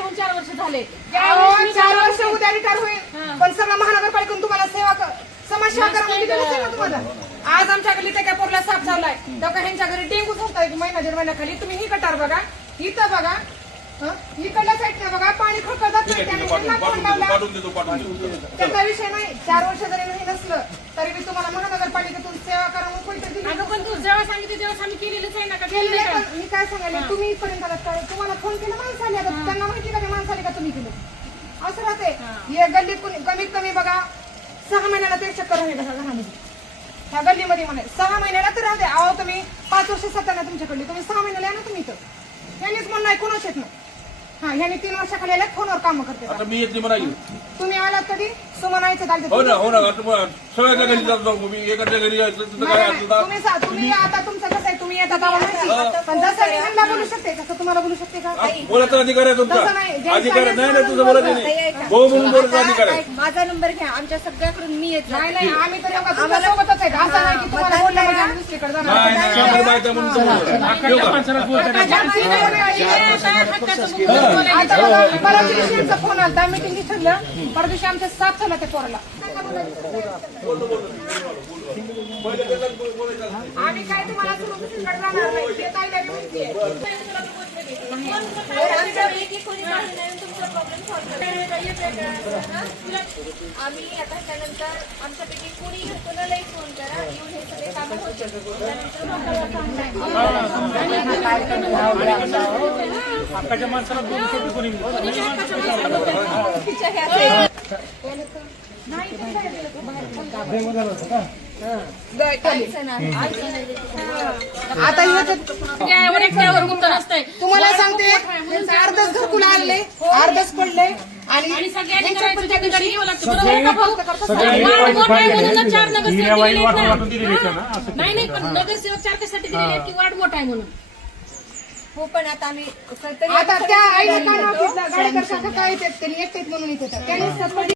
Retire होऊन 4 वर्ष झाले. 4 वर्ष उद्या रिटायर होईल, पण सगळं महानगरपालिकेतून तुम्हाला समाजसेवा करा म्हणजे दिलं ना तुम्हाला. आज आमच्या गल्लीत एका पोरला साप चावलाय, तेव्हा ह्यांच्या घरी डेंगू होता 1 महिना 1.5 महिन्याखाली. तुम्ही ही गटार बघा, इथं बघा, इकडल्या साईडला बघा, पाणी खळखळ जात नाही. त्याचा विषय नाही. 4 वर्ष जरी नाही नसलं तरी मी तुम्हाला महानगरपालिकेतून सेवा करा म्हणून कोणतं दिली. अगं पण तू जेव्हा सांगितलं तेव्हा आम्ही केलेलंच आहे ना. का केलेलं आहे, पण मी काय सांगायला, तुम्ही इथपर्यंत आलात का? तुम्हाला फोन केला माणसं आली, आता त्यांना माहिती का माणसं आली का तुम्ही केलं? असं राहते. हे गल्लीत कमीत कमी बघा 6 महिन्याला ते चक्कर राहिले का घरामध्ये, ह्या गल्लीमध्ये म्हणे 6 महिन्याला तर राहू द्या. अहो तुम्ही 5 वर्ष सत्ता ना तुमच्याकडली, तुम्ही 6 महिन्याला या ना तुम्ही इथं. ह्यांनीच म्हणून नाही कोणाच येत नाही. हा, ह्यांनी 3 वर्षाखाली आल्या फोनवर काम करते. आता मी येत नाही म्हणा. तुम्ही आलात कधी? सुमनाईचं हो ना हो ना. सगळ्याच्या घरी जातो मी, एकाच्या घरी जायचं तिथं काय असतं. तुम्ही आता तुमचं कसं आहे, तुम्ही येतात पण जसं मी ह्यांना बोलू शकते तसं तुम्हाला बोलू शकते का? बोलायचा अधिकार आहे तुमचा. अधिकार नाही ना तुझं बोलायचं नाही. हो म्हणून बोलायचा अधिकार आहे. माझा नंबर घ्या, आमच्या सगळ्याकडून मी येत नाही नाही, आम्ही तर एवढा तुमच्या सोबतच आहे. असं नाही की तुम्हाला बोललं म्हणजे आम्ही दुसरीकडे जाणार. नाही नाही, आम्हाला माहिती आहे म्हणून परत दिवशी यांचा फोन आला, मीटिंग ठरलं. परत दिवशी आमच्या साफ झाला त्या पोराला. आम्ही काय तुम्हाला दुसरीकडे जाणार नाही, हे ताईला बी माहिती आहे. आम्ही आता त्यानंतर आमच्यापैकी कोणी कोणालाही फोन करा, येऊन हे सगळे कामं हक्काच्या माणसाला दोन शेवटी कोणी आता एकट्यावर गुंत नसतंय. तुम्हाला सांगते, अर्धच घरकुल आणले, अर्धच पडले आणि सगळ्यांनी करायचं त्या घरी यावं लागतं. बरोबर का भाऊ? वाढ मोठा आहे म्हणून 4 नगरसेवक दिलेले आहेत ना. नाही नाही, पण नगरसेवक 4 कशासाठी दिलेले आहेत की वाढ मोठा आहे म्हणून. हो, पण आता आम्ही आता त्या आईने काय नाव घेतलं, गाडेकर काका काय येतात, त्यांनी एकटेच म्हणून येतात. त्यांनी